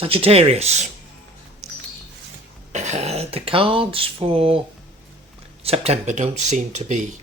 Sagittarius. The cards for September don't seem to be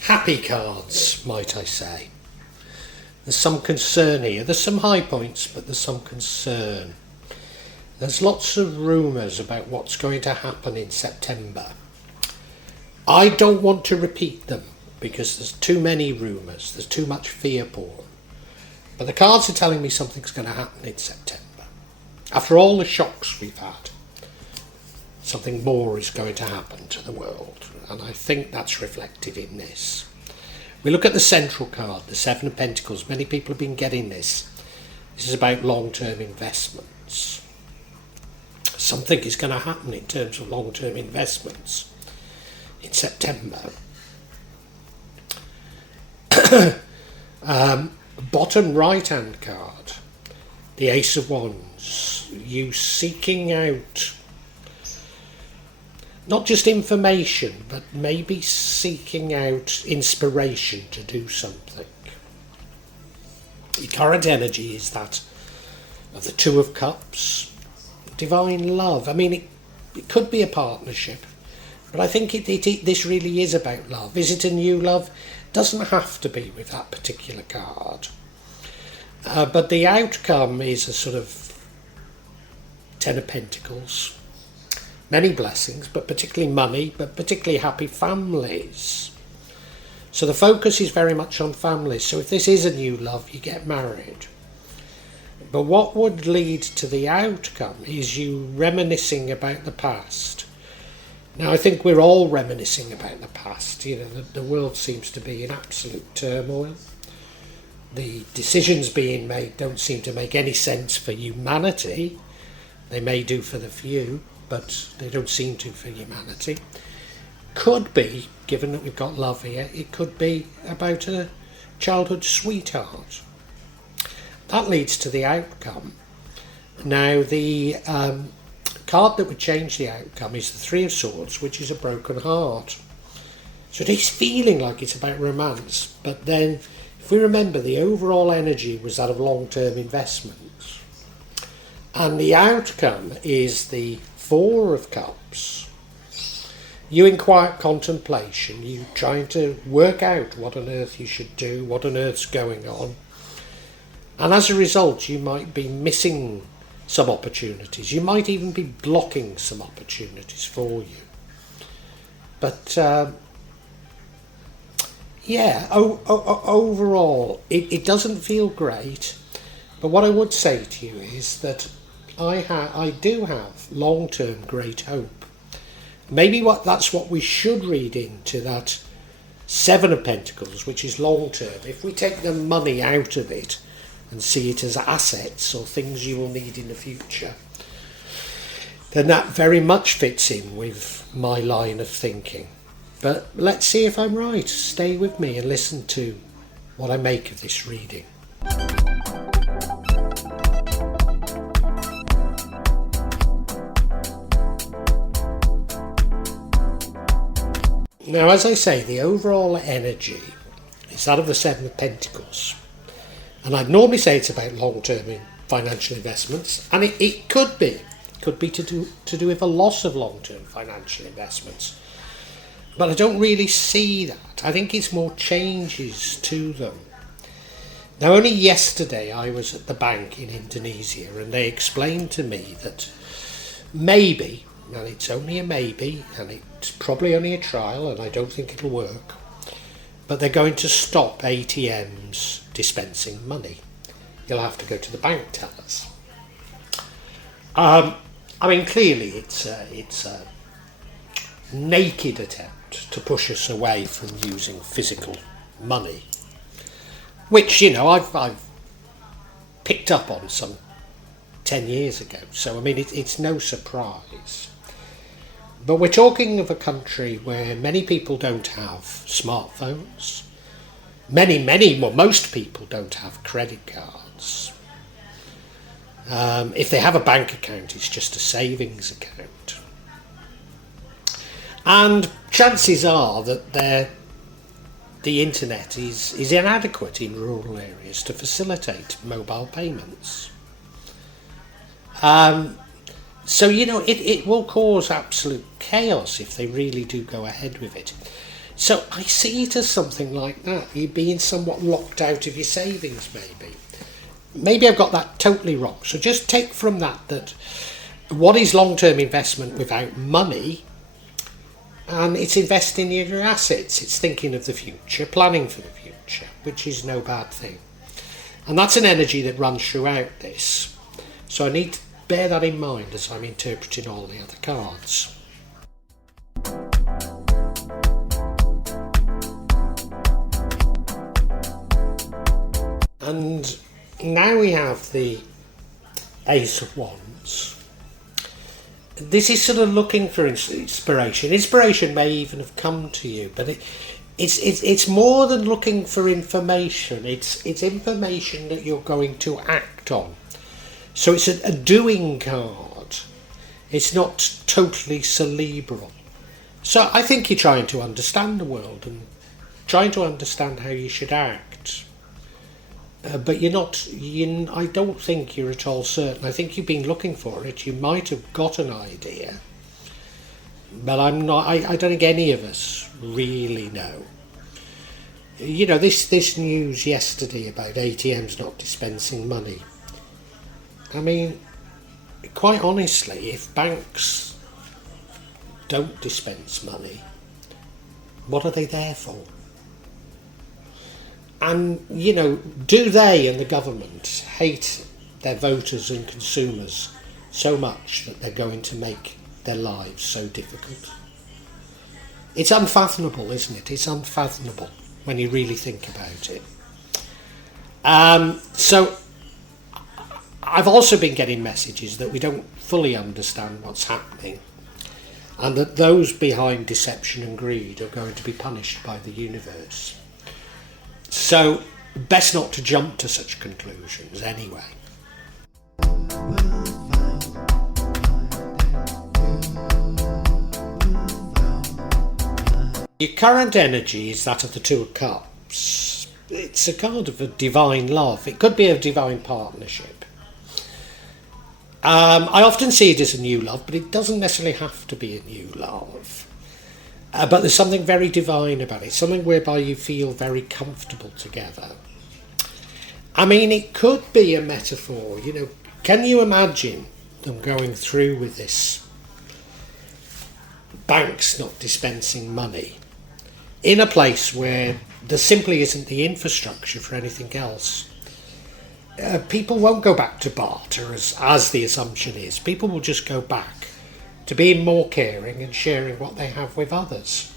happy cards, might I say. There's some concern here. There's some high points, but there's some concern. There's lots of rumours about what's going to happen in September. I don't want to repeat them because there's too many rumours. There's too much fear porn. But the cards are telling me something's going to happen in September. After all the shocks we've had, something more is going to happen to the world. And I think that's reflected in this. We look at the central card, the Seven of Pentacles. Many people have been getting this. This is about long-term investments. Something is going to happen in terms of long-term investments in September. Bottom right-hand card, the Ace of Wands. You seeking out not just information, but maybe seeking out inspiration to do something. The current energy is that of the Two of Cups, divine love. I mean, it could be a partnership, but I think this really is about love. Is it a new love? Doesn't have to be with that particular card. But the outcome is a sort of Ten of Pentacles. Many blessings, but particularly money, but particularly happy families. So the focus is very much on families. So if this is a new love, you get married. But what would lead to the outcome is you reminiscing about the past. Now, I think we're all reminiscing about the past. You know, the world seems to be in absolute turmoil. The decisions being made don't seem to make any sense for humanity. They may do for the few, but they don't seem to for humanity. Could be, given that we've got love here, it could be about a childhood sweetheart. That leads to the outcome. Now, the card that would change the outcome is the Three of Swords, which is a broken heart. So it is feeling like it's about romance, but then if we remember, the overall energy was that of long-term investments. And the outcome is the Four of Cups. You in quiet contemplation, you trying to work out what on earth you should do, what on earth's going on. And as a result, you might be missing some opportunities. You might even be blocking some opportunities for you. But overall, it doesn't feel great. But what I would say to you is that I do have long-term great hope. Maybe that's what we should read into that Seven of Pentacles, which is long-term. If we take the money out of it and see it as assets or things you will need in the future, then that very much fits in with my line of thinking. But let's see if I'm right. Stay with me and listen to what I make of this reading. Now, as I say, the overall energy is that of the Seven of Pentacles. And I'd normally say it's about long-term financial investments, and it could be to do with a loss of long-term financial investments. But I don't really see that. I think it's more changes to them. Now, only yesterday I was at the bank in Indonesia, and they explained to me that maybe, and it's only a maybe, and it's probably only a trial, and I don't think it'll work, but they're going to stop ATMs dispensing money. You'll have to go to the bank tellers. I mean, clearly it's a naked attempt to push us away from using physical money, which, you know, I've picked up on some 10 years ago. So, I mean, it's no surprise. But we're talking of a country where many people don't have smartphones. Most people don't have credit cards. If they have a bank account, it's just a savings account. And chances are that the internet is inadequate in rural areas to facilitate mobile payments. So, it will cause absolute chaos if they really do go ahead with it. So I see it as something like that. You're being somewhat locked out of your savings, maybe. Maybe I've got that totally wrong. So just take from that what is long-term investment without money? And it's investing in your assets. It's thinking of the future, planning for the future, which is no bad thing. And that's an energy that runs throughout this. So I need to bear that in mind as I'm interpreting all the other cards. And now we have the Ace of Wands. This is sort of looking for inspiration. Inspiration may even have come to you, but it's more than looking for information. It's information that you're going to act on. So it's a doing card. It's not totally cerebral. So I think you're trying to understand the world and trying to understand how you should act. But you're not. I don't think you're at all certain. I think you've been looking for it. You might have got an idea, but I'm not. I don't think any of us really know. This news yesterday about ATMs not dispensing money. I mean, quite honestly, if banks don't dispense money, what are they there for? And, do they and the government hate their voters and consumers so much that they're going to make their lives so difficult? It's unfathomable, isn't it? It's unfathomable when you really think about it. So I've also been getting messages that we don't fully understand what's happening, and that those behind deception and greed are going to be punished by the universe. So, best not to jump to such conclusions anyway. Your current energy is that of the Two of Cups. It's a card of a divine love. It could be a divine partnership. I often see it as a new love, but it doesn't necessarily have to be a new love. But there's something very divine about it, something whereby you feel very comfortable together. I mean, it could be a metaphor, can you imagine them going through with this? Banks not dispensing money in a place where there simply isn't the infrastructure for anything else. People won't go back to barter as the assumption is. People will just go back to being more caring and sharing what they have with others.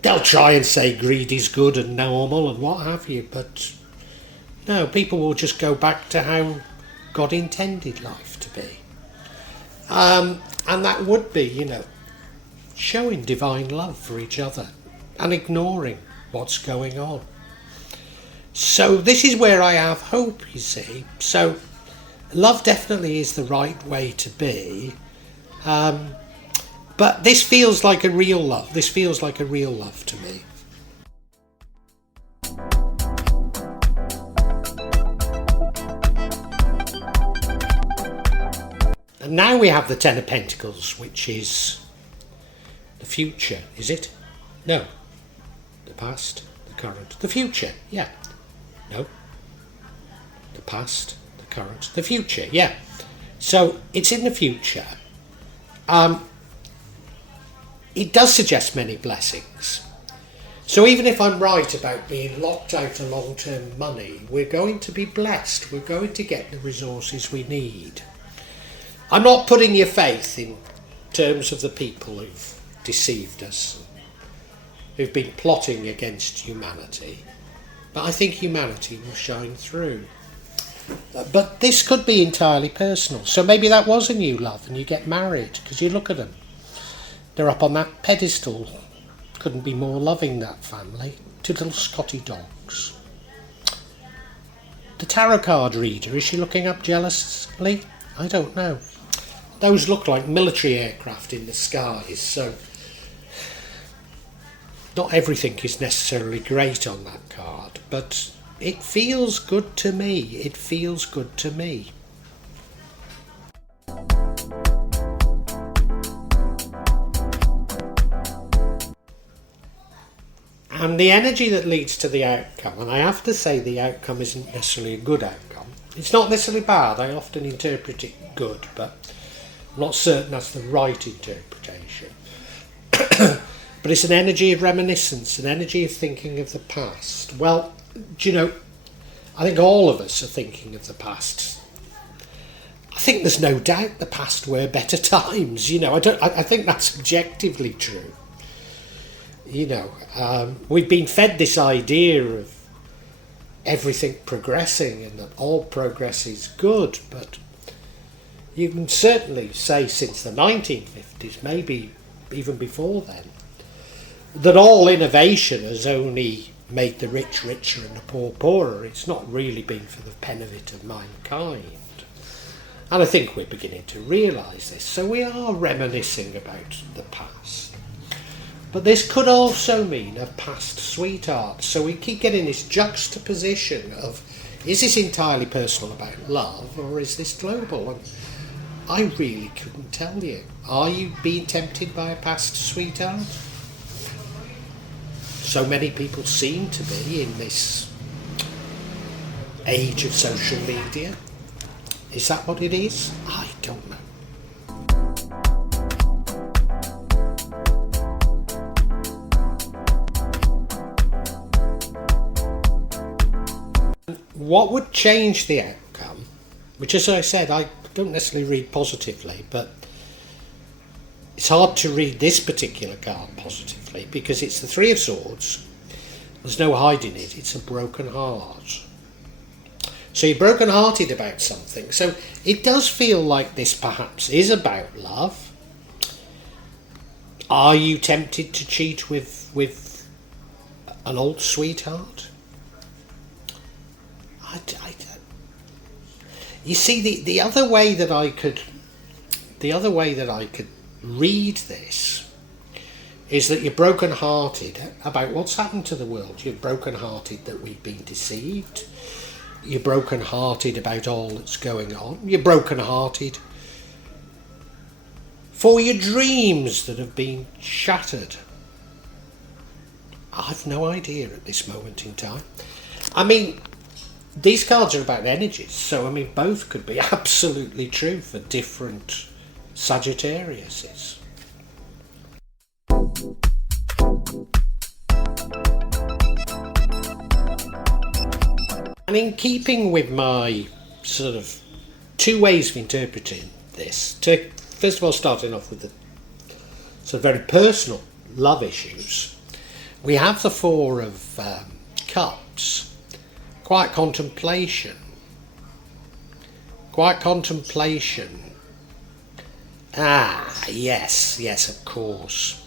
They'll try and say greed is good and normal and what have you, but no, people will just go back to how God intended life to be. And that would be, showing divine love for each other and ignoring what's going on. So this is where I have hope, you see. So love definitely is the right way to be. But this feels like a real love. This feels like a real love to me. And now we have the Ten of Pentacles, which is the future, is it? No. The past, the current, the future, yeah. No. The past, the current, the future, yeah. So it's in the future. It does suggest many blessings. So even if I'm right about being locked out of long-term money, we're going to be blessed. We're going to get the resources we need. I'm not putting your faith in terms of the people who've deceived us, who've been plotting against humanity. But I think humanity will shine through. But this could be entirely personal. So maybe that was a new love and you get married because you look at them. They're up on that pedestal. Couldn't be more loving, that family. Two little Scotty dogs. The tarot card reader, is she looking up jealously? I don't know. Those look like military aircraft in the skies, so not everything is necessarily great on that card, but it feels good to me. It feels good to me. And the energy that leads to the outcome, and I have to say the outcome isn't necessarily a good outcome. It's not necessarily bad, I often interpret it good, but I'm not certain that's the right interpretation. But it's an energy of reminiscence, an energy of thinking of the past. Well, do you know, I think all of us are thinking of the past. I think there's no doubt the past were better times, you know. I think that's objectively true. You know, we've been fed this idea of everything progressing and that all progress is good, but you can certainly say since the 1950s, maybe even before then, that all innovation has only made the rich richer and the poor poorer. It's not really been for the benefit of mankind. And I think we're beginning to realise this. So we are reminiscing about the past. But this could also mean a past sweetheart. So we keep getting this juxtaposition of, is this entirely personal about love, or is this global? And I really couldn't tell you. Are you being tempted by a past sweetheart? So many people seem to be in this age of social media. Is that what it is? I don't know. What would change the outcome, which, as I said, I don't necessarily read positively, but it's hard to read this particular card positively because it's the Three of Swords. There's no hiding it. It's a broken heart. So you're broken-hearted about something. So it does feel like this perhaps is about love. Are you tempted to cheat with an old sweetheart? You see, the other way that I could read this is that you're broken-hearted about what's happened to the world. You're broken-hearted that we've been deceived. You're broken-hearted about all that's going on. You're broken-hearted for your dreams that have been shattered. I've no idea at this moment in time. I mean, these cards are about energies, so I mean both could be absolutely true for different Sagittariuses. And in keeping with my sort of two ways of interpreting this, first of all starting off with the sort of very personal love issues, we have the Four of Cups, quiet contemplation. Yes, of course.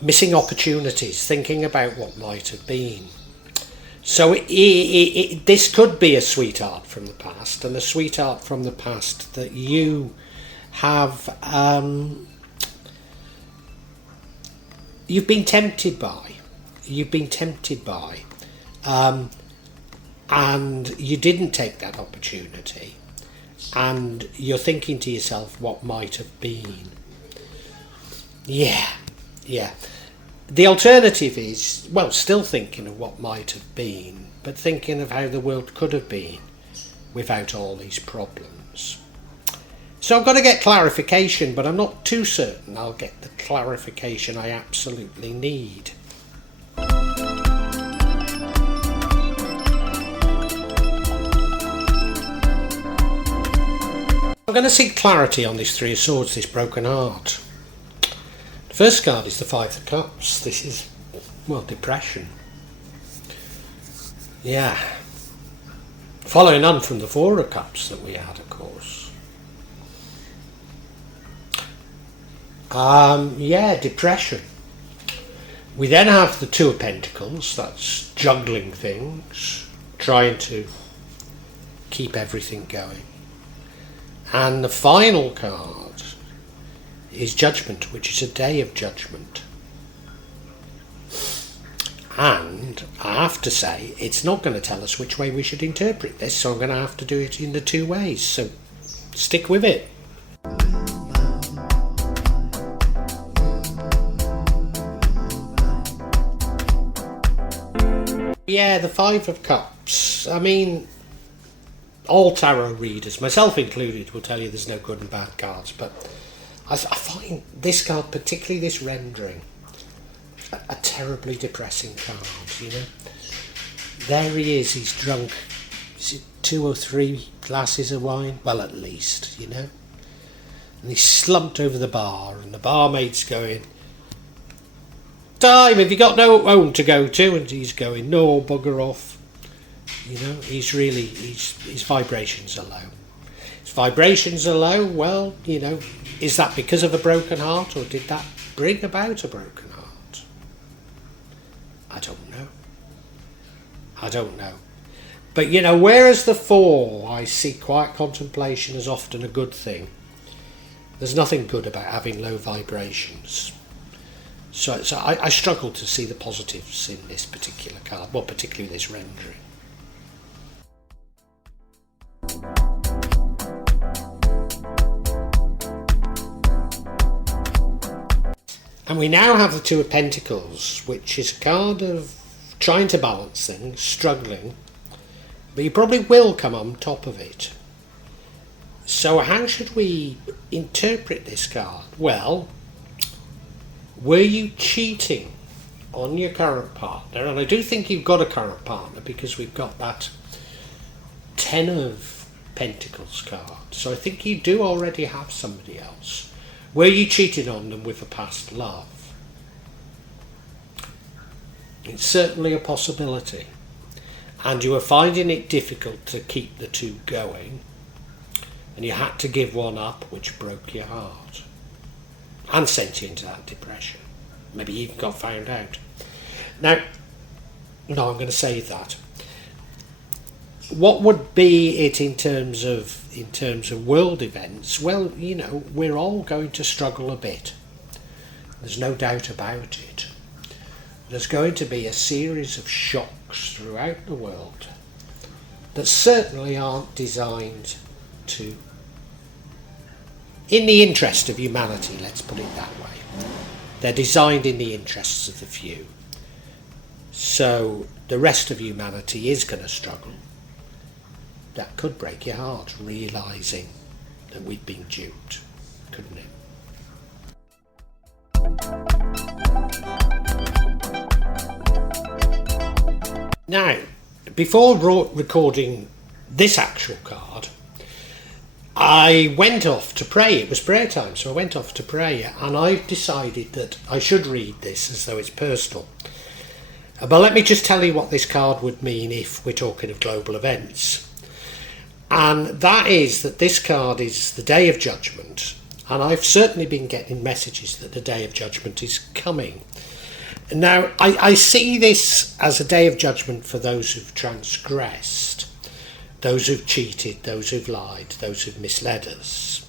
Missing opportunities, thinking about what might have been. So this could be a sweetheart from the past, and a sweetheart from the past that you have you've been tempted by, and you didn't take that opportunity, and you're thinking to yourself what might have been. Yeah. The alternative is, well, still thinking of what might have been, but thinking of how the world could have been without all these problems. So I've got to get clarification, but I'm not too certain I'll get the clarification I absolutely need. I'm going to seek clarity on this Three of Swords, this broken heart. First card is the Five of Cups. This is, well, depression. Yeah. Following on from the Four of Cups that we had, of course. Depression. We then have the Two of Pentacles. That's juggling things, trying to keep everything going. And the final card is Judgment, which is a day of judgment. And I have to say, it's not going to tell us which way we should interpret this, so I'm going to have to do it in the two ways, so stick with it. Yeah, the Five of Cups. I mean, all tarot readers, myself included, will tell you there's no good and bad cards, but I find this card, particularly this rendering, a terribly depressing card, you know. There he is, he's drunk. Is it 2 or 3 glasses of wine? Well, at least, you know. And he's slumped over the bar, and the barmaid's going, "Time, have you got no home to go to?" And he's going, "No, bugger off." You know, his vibrations are low. His vibrations are low, well, you know, is that because of a broken heart, or did that bring about a broken heart? I don't know. But, you know, whereas the 4, I see quiet contemplation as often a good thing, there's nothing good about having low vibrations. So I struggle to see the positives in this particular card, well, particularly this rendering. And we now have the 2 of Pentacles, which is a card of trying to balance things, struggling, but you probably will come on top of it. So how should we interpret this card? Well, were you cheating on your current partner? And I do think you've got a current partner, because we've got that 10 of Pentacles card. So I think you do already have somebody else. Were you cheating on them with a past love? It's certainly a possibility. And you were finding it difficult to keep the 2 going, and you had to give one up, which broke your heart and sent you into that depression. Maybe you even got found out. Now, no, I'm going to save that. What would be it in terms of world events? Well, you know, we're all going to struggle a bit. There's no doubt about it. There's going to be a series of shocks throughout the world that certainly aren't designed to, in the interest of humanity, let's put it that way. They're designed in the interests of the few. So the rest of humanity is going to struggle. That could break your heart, realising that we've been duped, couldn't it? Now, before recording this actual card, I went off to pray. It was prayer time, so I went off to pray, and I've decided that I should read this as though it's personal. But let me just tell you what this card would mean if we're talking of global events. And that is that this card is the Day of Judgment, and I've certainly been getting messages that the Day of Judgment is coming. Now, I see this as a day of judgment for those who've transgressed, those who've cheated, those who've lied, those who've misled us.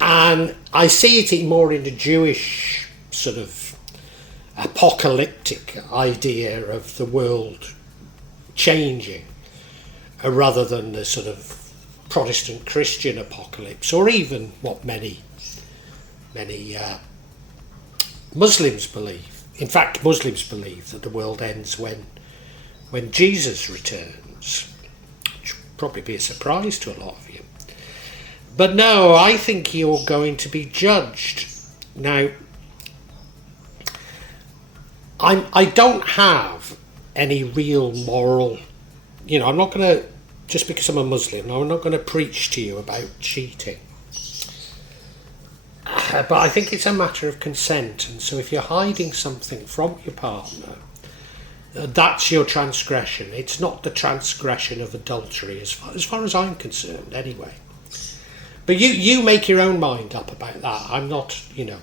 And I see it more in the Jewish sort of apocalyptic idea of the world changing, rather than the sort of Protestant Christian apocalypse, or even what many Muslims believe. In fact, Muslims believe that the world ends when Jesus returns, which will probably be a surprise to a lot of you. But no, I think you're going to be judged. Now, I don't have any real moral, you know, I'm not going to, just because I'm a Muslim, I'm not going to preach to you about cheating. But I think it's a matter of consent, and so if you're hiding something from your partner, that's your transgression. It's not the transgression of adultery, as far as I'm concerned, anyway. But you make your own mind up about that. I'm not, you know.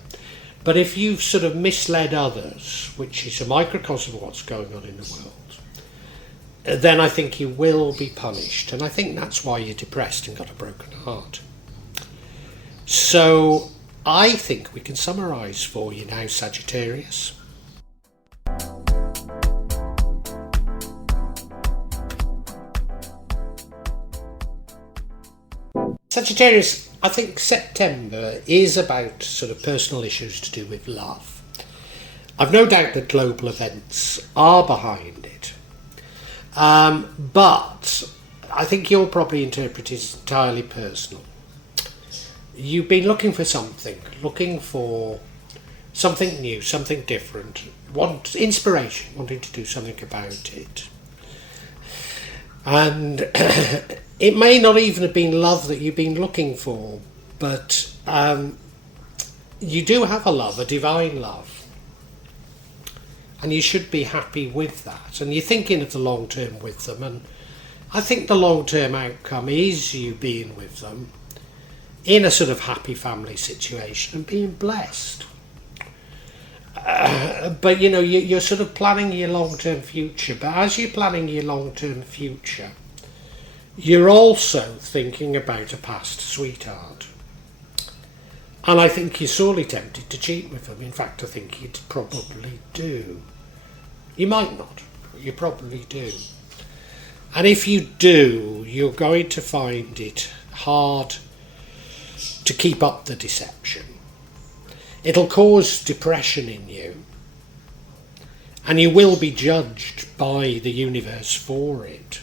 But if you've sort of misled others, which is a microcosm of what's going on in the world, then I think you will be punished. And I think that's why you're depressed and got a broken heart. So I think we can summarise for you now, Sagittarius. Sagittarius, I think September is about sort of personal issues to do with love. I've no doubt that global events are behind it. But I think your probably interpret is entirely personal. You've been looking for something, looking for something new, something different, want inspiration, wanting to do something about it. And it may not even have been love that you've been looking for, but you do have a love, a divine love. And you should be happy with that. And you're thinking of the long term with them. And I think the long term outcome is you being with them in a sort of happy family situation and being blessed. But you know, you're sort of planning your long-term future. But as you're planning your long-term future, you're also thinking about a past sweetheart. And I think you're sorely tempted to cheat with them. In fact, I think you'd probably do. You might not, but you probably do. And if you do, you're going to find it hard to keep up the deception. It'll cause depression in you, and you will be judged by the universe for it,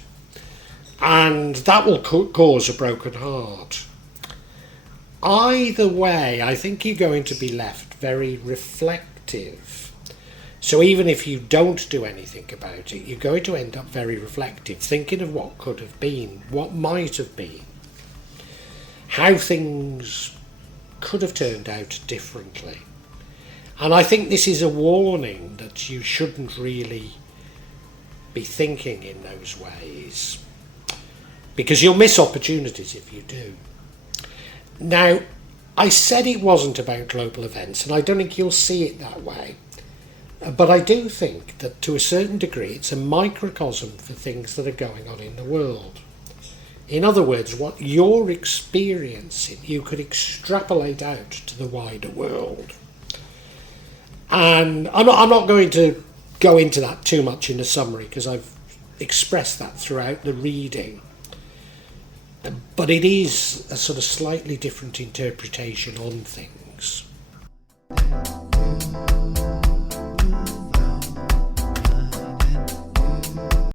and that will cause a broken heart. Either way, I think you're going to be left very reflective. So even if you don't do anything about it, you're going to end up very reflective, thinking of what could have been, what might have been, how things could have turned out differently. And I think this is a warning that you shouldn't really be thinking in those ways, because you'll miss opportunities if you do. Now, I said it wasn't about global events, and I don't think you'll see it that way. But I do think that to a certain degree it's a microcosm for things that are going on in the world. In other words, what you're experiencing, you could extrapolate out to the wider world. And I'm not going to go into that too much in the summary, because I've expressed that throughout the reading. But it is a sort of slightly different interpretation on things.